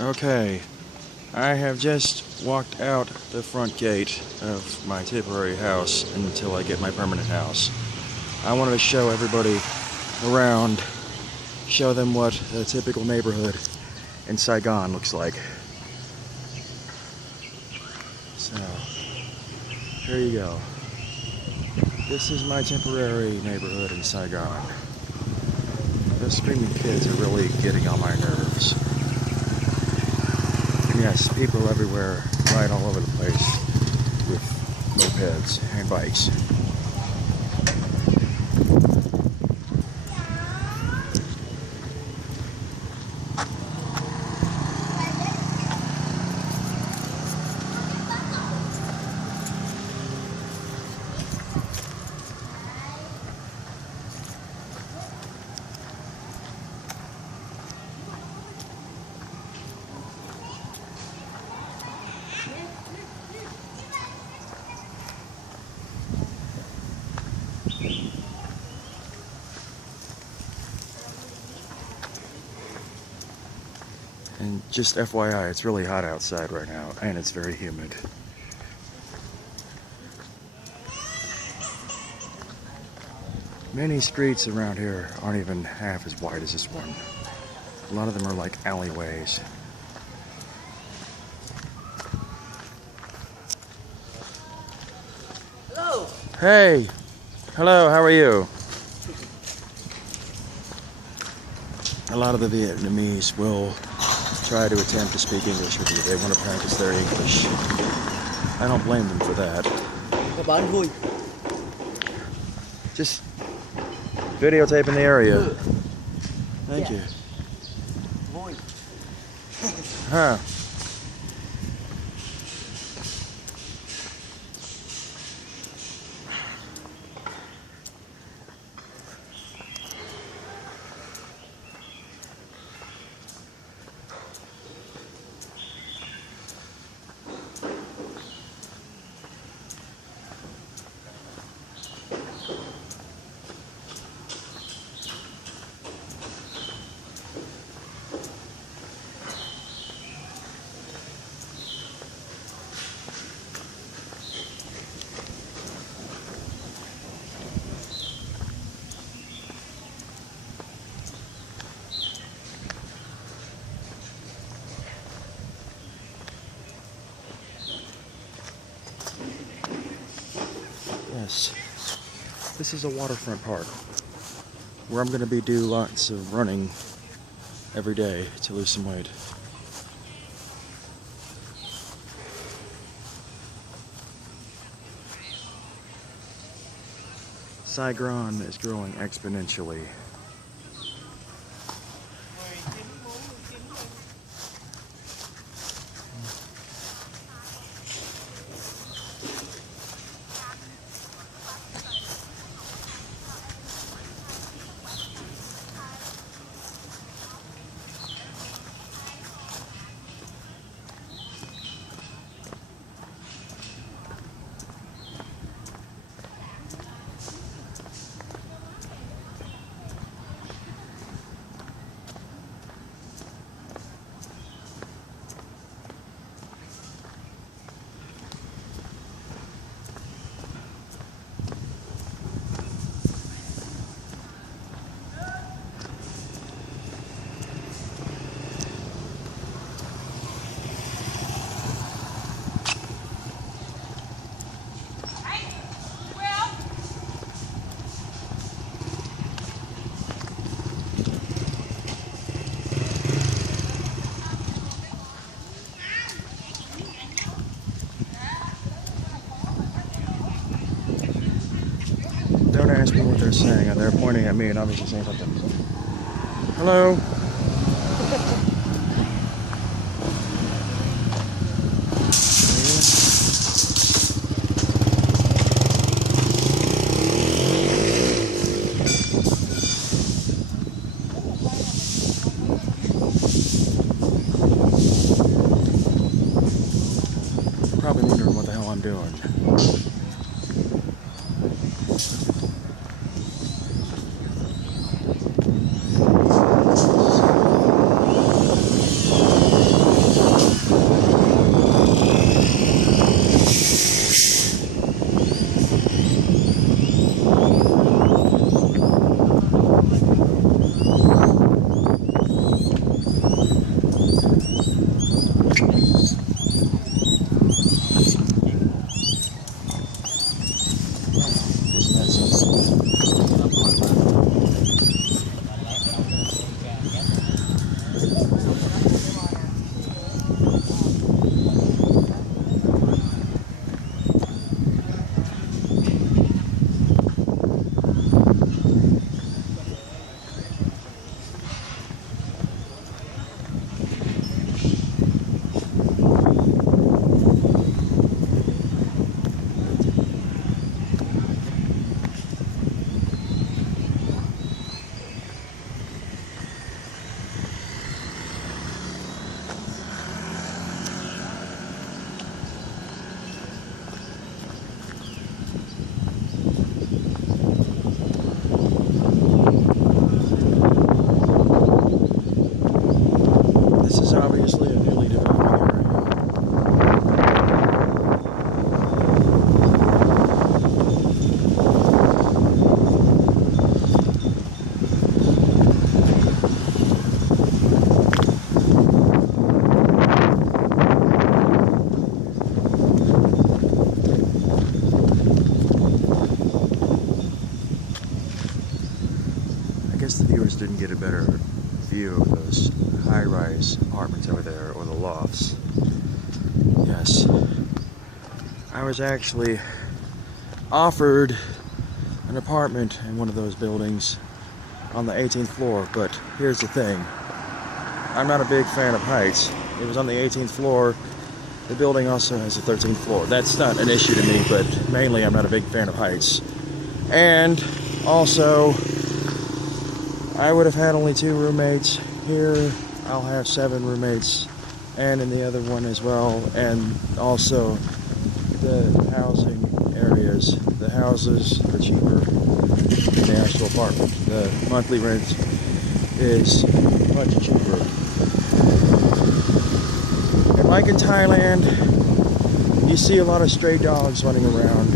Okay, I have just walked out the front gate of my temporary house until I get my permanent house. I wanted to show everybody around, show them what a typical neighborhood in Saigon looks like. So, here you go. This is my temporary neighborhood in Saigon. Those screaming kids are really getting on my nerves. And yes, people everywhere ride all over the place with mopeds and bikes. And just FYI, it's really hot outside right now, and it's very humid. Many streets around here aren't even half as wide as this one. A lot of them are like alleyways. Hello. Hey! Hello, how are you? A lot of the Vietnamese will try to attempt to speak English with you. They want to practice their English. I don't blame them for that. Just videotaping the area. Thank you. Huh. Yes, this is a waterfront park where I'm going to be doing lots of running every day to lose some weight. Saigon is growing exponentially. Don't ask me what they're saying. They're pointing at me and obviously saying something. Hello? Probably wondering what the hell I'm doing. apartments over there, or the lofts. Yes. I was actually offered an apartment in one of those buildings on the 18th floor, but here's the thing. I'm not a big fan of heights. It was on the 18th floor. The building also has a 13th floor. That's not an issue to me, but mainly I'm not a big fan of heights. And also, I would have had only 2 roommates. Here, I'll have 7 roommates, and in the other one as well. And also, the housing areas, the houses are cheaper than the actual apartment. The monthly rent is much cheaper. And like in Thailand, you see a lot of stray dogs running around,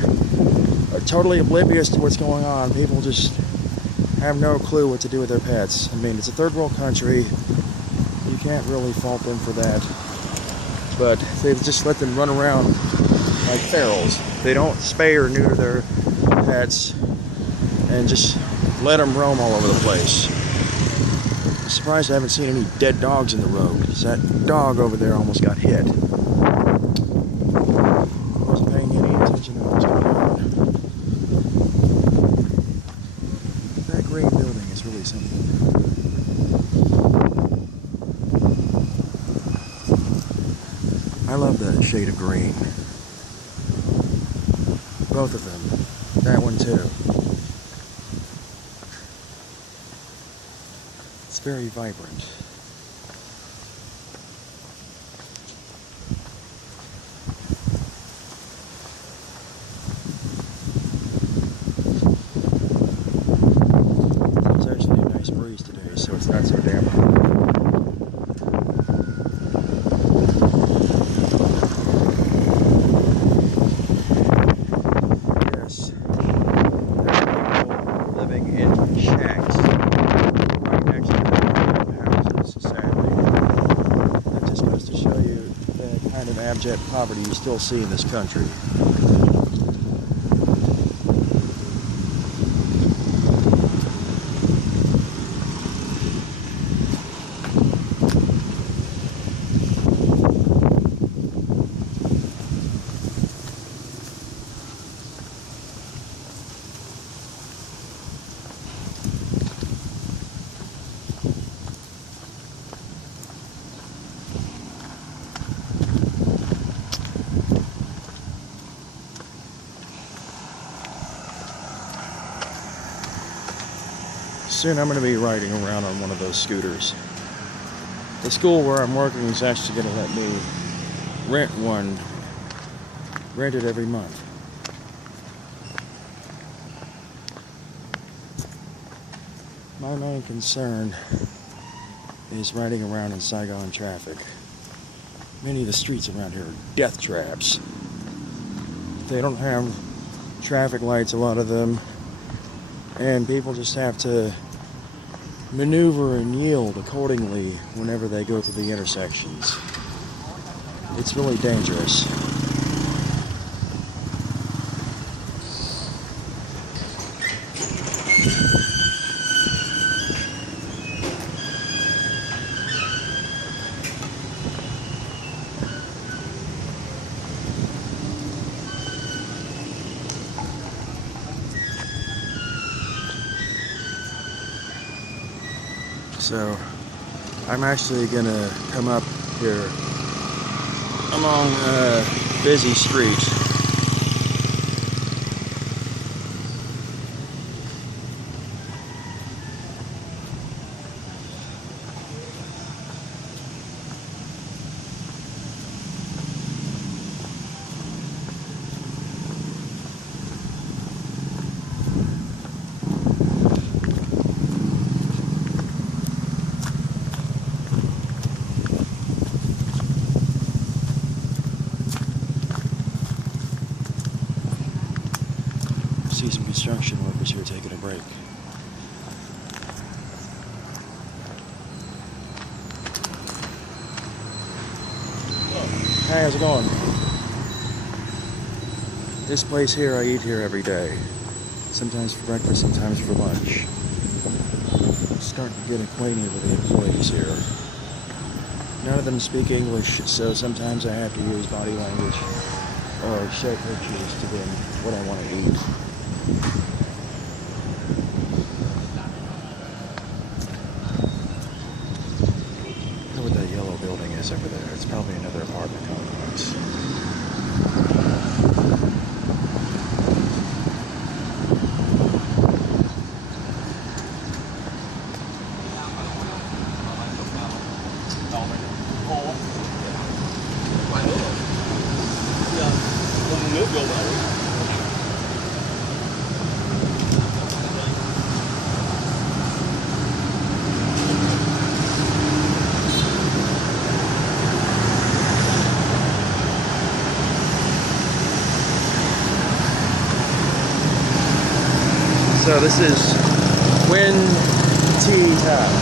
totally oblivious to what's going on. People just have no clue what to do with their pets. I mean, it's a third world country. You can't really fault them for that. But they just let them run around like ferals. They don't spay or neuter their pets and just let them roam all over the place. I'm surprised I haven't seen any dead dogs in the road, because that dog over there almost got hit. Wasn't paying any attention to what's going on. That green building is really something. I love the shade of green. Both of them. That one too. It's very vibrant. There's actually a nice breeze today, so it's not so damn hot. Abject poverty you still see in this country. Soon I'm going to be riding around on one of those scooters. The school where I'm working is actually going to let me rent it every month. My main concern is riding around in Saigon traffic. Many of the streets around here are death traps. They don't have traffic lights, a lot of them, and people just have to maneuver and yield accordingly whenever they go through the intersections. It's really dangerous. So I'm actually gonna come up here along a busy street. See some construction workers here taking a break. Hey, how's it going? This place here, I eat here every day. Sometimes for breakfast, sometimes for lunch. I'm starting to get acquainted with the employees here. None of them speak English, so sometimes I have to use body language or show pictures to them what I want to eat. I know what that yellow building is over there. It's probably another apartment complex. So this is Win Tea Town.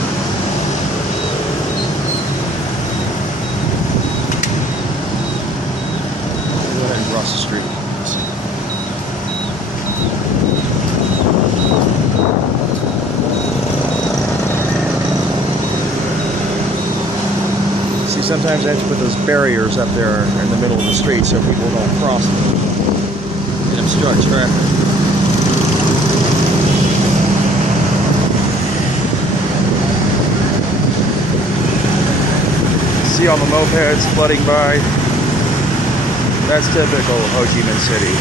Go ahead and cross the street. See, sometimes I have to put those barriers up there in the middle of the street so people don't cross them and obstruct traffic. See all the mopeds flooding by. That's typical of Ho Chi Minh City.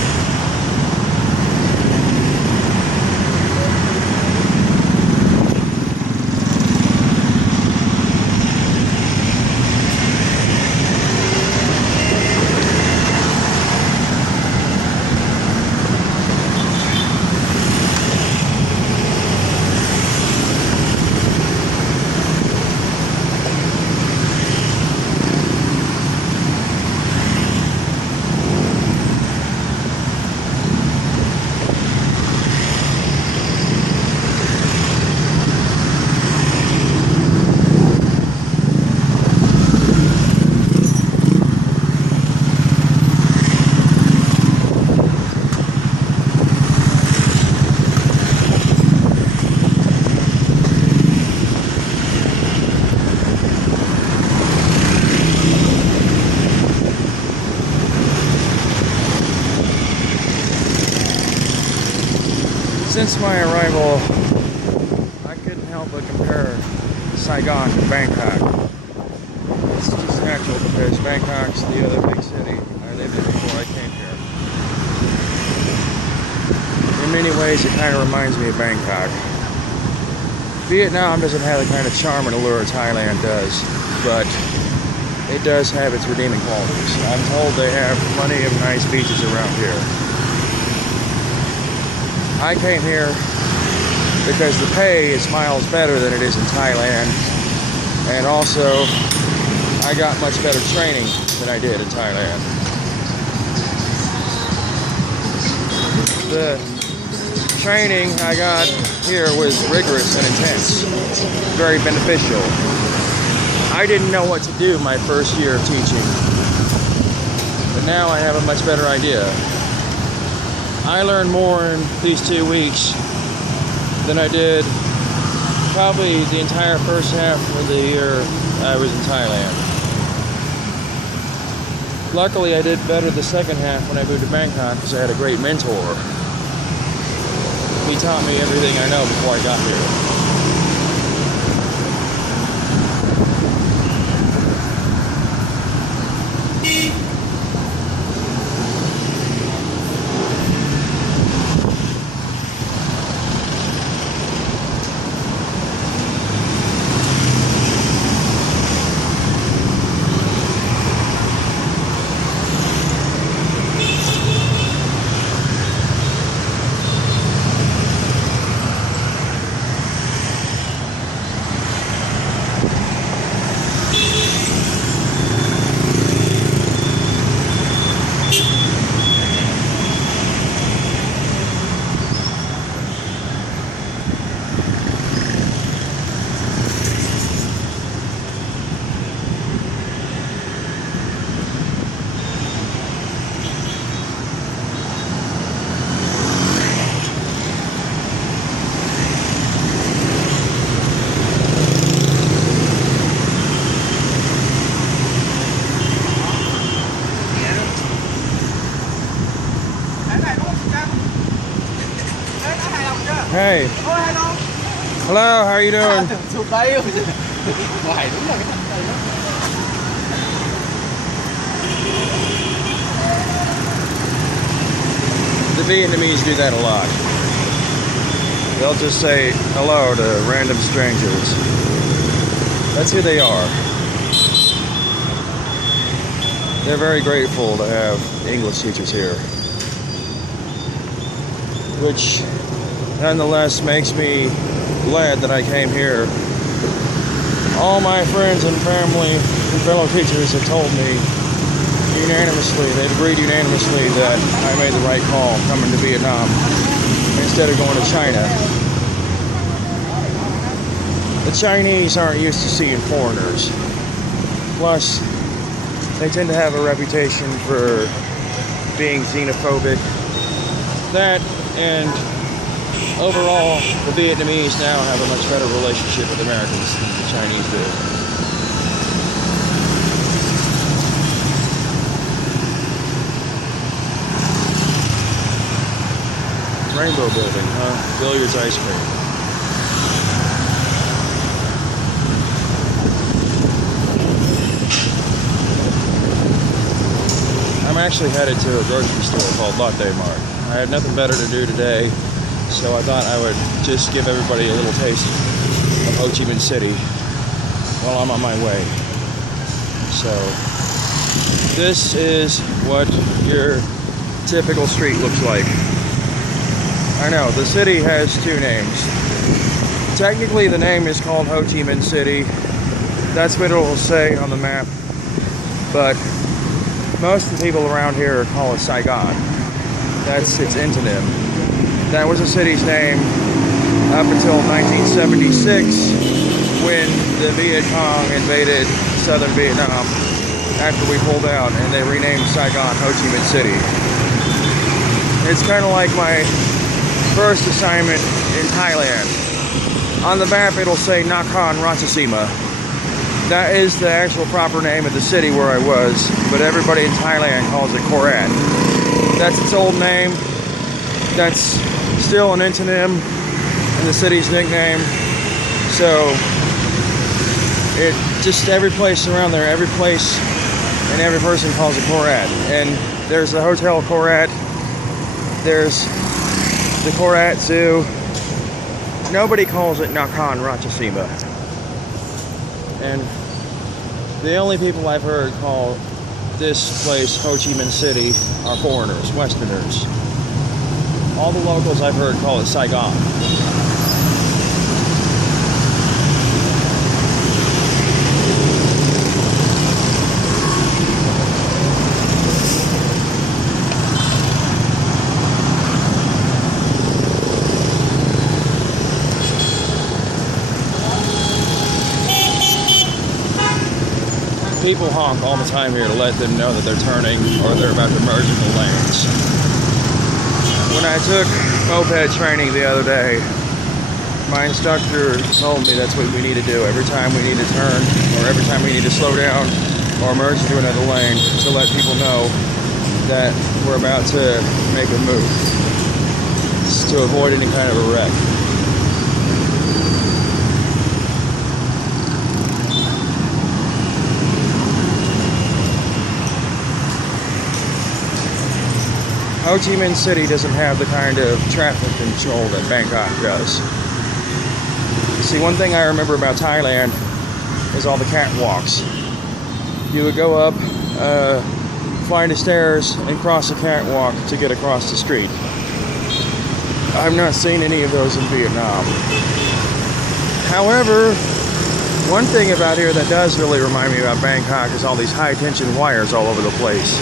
Since my arrival, I couldn't help but compare Saigon to Bangkok. It's just natural because Bangkok's the other big city I lived in before I came here. In many ways, it kind of reminds me of Bangkok. Vietnam doesn't have the kind of charm and allure Thailand does, but it does have its redeeming qualities. I'm told they have plenty of nice beaches around here. I came here because the pay is miles better than it is in Thailand, and also I got much better training than I did in Thailand. The training I got here was rigorous and intense, very beneficial. I didn't know what to do my first year of teaching, but now I have a much better idea. I learned more in these 2 weeks than I did probably the entire first half of the year I was in Thailand. Luckily, I did better the second half when I moved to Bangkok because I had a great mentor. He taught me everything I know before I got here. Hey. Hello, how are you doing? Xuống đây ngoài đúng là cái thằng này đó. The Vietnamese do that a lot. They'll just say hello to random strangers. That's who they are. They're very grateful to have English teachers here, which nonetheless makes me glad that I came here. All my friends and family and fellow teachers have told me unanimously, they've agreed unanimously that I made the right call coming to Vietnam instead of going to China. The Chinese aren't used to seeing foreigners. Plus, they tend to have a reputation for being xenophobic. That and overall, the Vietnamese now have a much better relationship with Americans than the Chinese do. Rainbow building, huh? Billiards ice cream. I'm actually headed to a grocery store called Latte Mart. I had nothing better to do today, so I thought I would just give everybody a little taste of Ho Chi Minh City while I'm on my way. So, this is what your typical street looks like. I know, the city has two names. Technically, the name is called Ho Chi Minh City. That's what it will say on the map. But most of the people around here call it Saigon. That's its antonym. That was the city's name up until 1976 when the Viet Cong invaded southern Vietnam after we pulled out, and they renamed Saigon Ho Chi Minh City. It's kind of like my first assignment in Thailand. On the map it'll say Nakhon Ratchasima. That is the actual proper name of the city where I was, but everybody in Thailand calls it Korat. That's its old name. That's still an antonym in the city's nickname. So it just every place around there, every place and every person calls it Korat. And there's the Hotel Korat. There's the Korat Zoo. Nobody calls it Nakhon Ratchasima. And the only people I've heard call this place Ho Chi Minh City are foreigners, Westerners. All the locals I've heard call it Saigon. People honk all the time here to let them know that they're turning or they're about to merge into lanes. When I took moped training the other day, my instructor told me that's what we need to do every time we need to turn or every time we need to slow down or merge into another lane to let people know that we're about to make a move. It's to avoid any kind of a wreck. Ho Chi Minh City doesn't have the kind of traffic control that Bangkok does. See, one thing I remember about Thailand is all the catwalks. You would go up, find the stairs, and cross a catwalk to get across the street. I've not seen any of those in Vietnam. However, one thing about here that does really remind me about Bangkok is all these high-tension wires all over the place.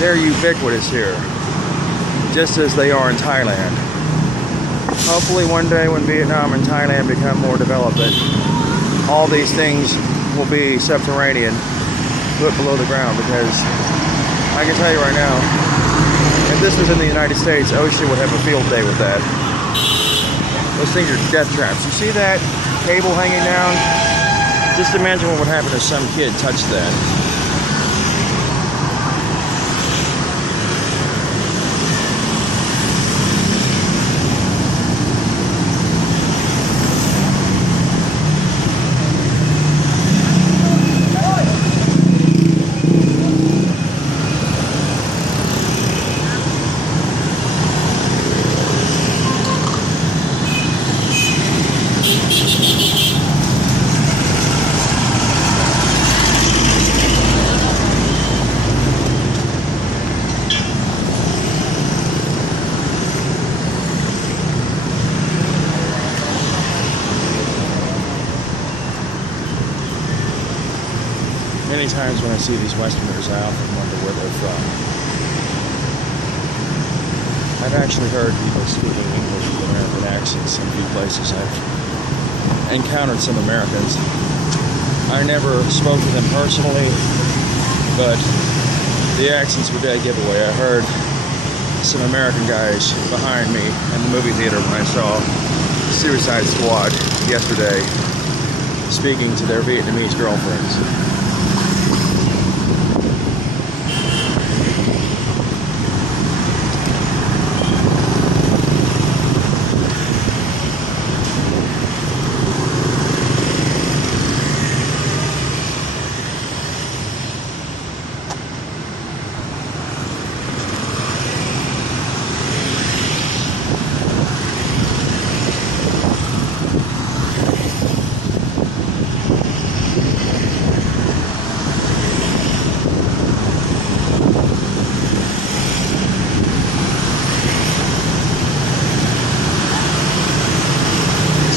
They're ubiquitous here, just as they are in Thailand. Hopefully one day when Vietnam and Thailand become more developed, that all these things will be subterranean, put below the ground, because I can tell you right now, if this was in the United States, OSHA would have a field day with that. Those things are death traps. You see that cable hanging down? Just imagine what would happen if some kid touched that. Many times when I see these Westerners, I often wonder where they're from. I've actually heard people speaking English with American accents in a few places. I've encountered some Americans. I never spoke to them personally, but the accents were dead giveaway. I heard some American guys behind me in the movie theater when I saw Suicide Squad yesterday speaking to their Vietnamese girlfriends.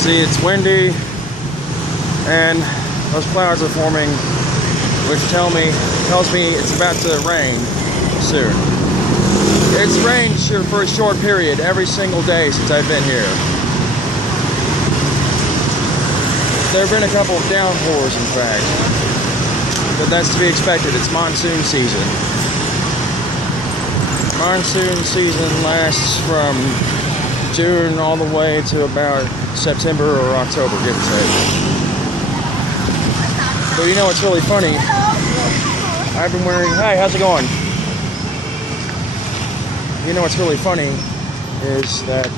See, it's windy and those clouds are forming, which tells me it's about to rain soon. It's rained for a short period every single day since I've been here. There have been a couple of downpours, in fact, but that's to be expected. It's monsoon season. Monsoon season lasts from June all the way to about September or October, give or take. But you know what's really funny? I've been wearing, hi, how's it going? You know what's really funny is that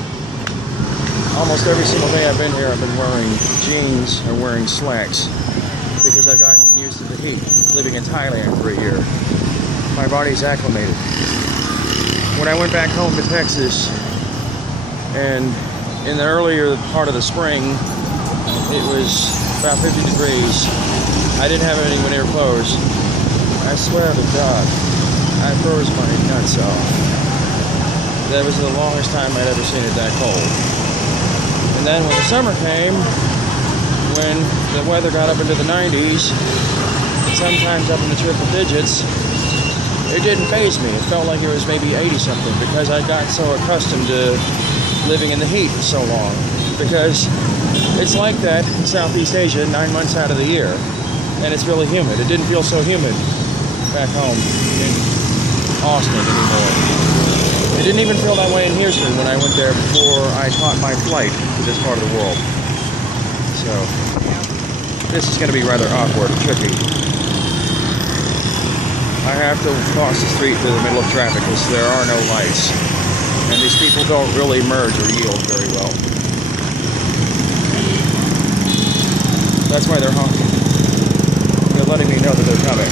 almost every single day I've been here, I've been wearing jeans and wearing slacks because I've gotten used to the heat, living in Thailand for a year. My body's acclimated. When I went back home to Texas, and in the earlier part of the spring, it was about 50 degrees. I didn't have anything but air clothes. I swear to God, I froze my nuts off. That was the longest time I'd ever seen it that cold. And then when the summer came, when the weather got up into the 90s, and sometimes up in the triple digits, it didn't faze me. It felt like it was maybe 80 something because I got so accustomed to living in the heat for so long, because it's like that in Southeast Asia 9 months out of the year, and it's really humid. It didn't feel so humid back home in Austin anymore. It didn't even feel that way in Houston when I went there before I caught my flight to this part of the world. So this is going to be rather awkward and tricky. I have to cross the street through the middle of traffic because there are no lights. And these people don't really merge or yield very well. That's why they're honking. They're letting me know that they're coming.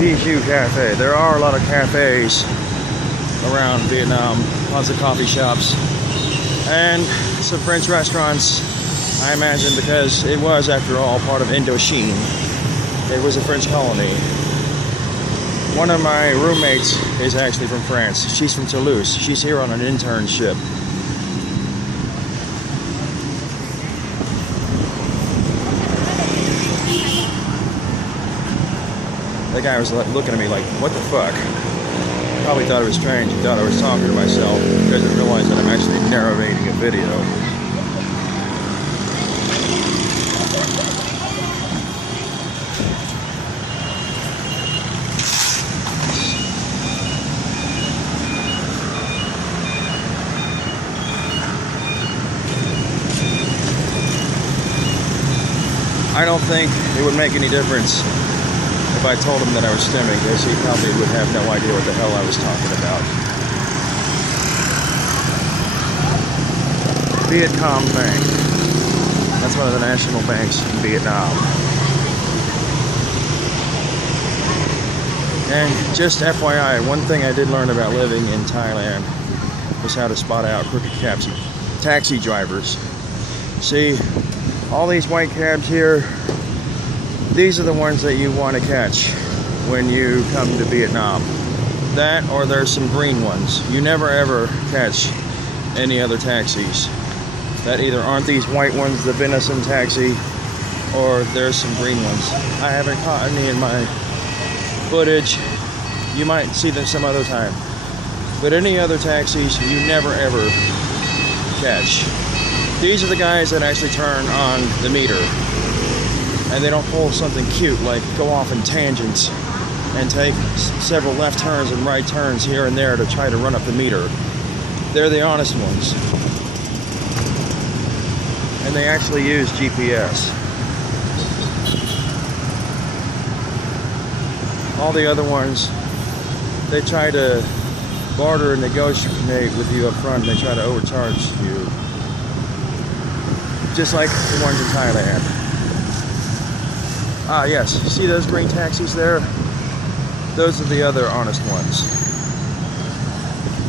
Bijou Cafe. There are a lot of cafes around Vietnam, lots of coffee shops, and some French restaurants, I imagine, because it was, after all, part of Indochine. It was a French colony. One of my roommates is actually from France. She's from Toulouse. She's here on an internship. The guy was looking at me like, what the fuck? Probably thought it was strange. He thought I was talking to myself. He doesn't realize that I'm actually narrating a video. I don't think it would make any difference if I told him that I was stimming, because he probably would have no idea what the hell I was talking about. Viet Cong Bank. That's what one of the national banks in Vietnam. And just FYI, one thing I did learn about living in Thailand was how to spot out crooked taxi drivers. See, all these white cabs here, these are the ones that you want to catch when you come to Vietnam. That, or there's some green ones. You never ever catch any other taxis that either aren't these white ones, the venison taxi, or there's some green ones. I haven't caught any in my footage. You might see them some other time. But any other taxis, you never ever catch. These are the guys that actually turn on the meter. And they don't pull something cute like go off in tangents and take several left turns and right turns here and there to try to run up the meter. They're the honest ones. And they actually use GPS. All the other ones, they try to barter and negotiate with you up front. They try to overcharge you. Just like the ones in Thailand. Ah, yes. See those green taxis there? Those are the other honest ones.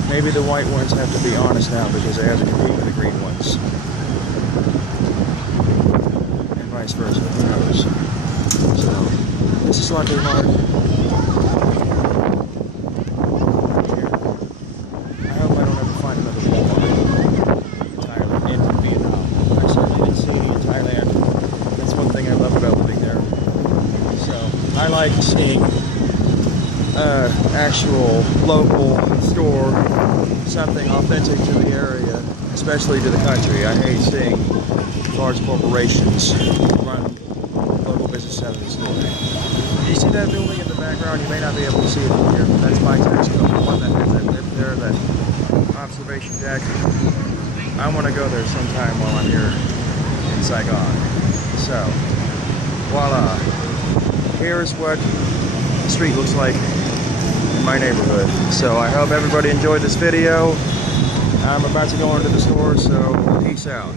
Maybe the white ones have to be honest now because they have to compete with the green ones. And vice versa. Who knows? So, this is Lucky Mark. I hope I don't ever find another Walmart in Thailand, in Vietnam. I certainly didn't see any in Thailand. That's one thing I love about living there. So, I like seeing actual local store, something authentic to the area, especially to the country. I hate seeing large corporations run local business out of the store. You see that building in the background? You may not be able to see it from here, but that's my tax code. The one that has that lip there, that observation deck. I want to go there sometime while I'm here in Saigon. So, voila. Here's what the street looks like in my neighborhood. So I hope everybody enjoyed this video. I'm about to go into the store, so peace out.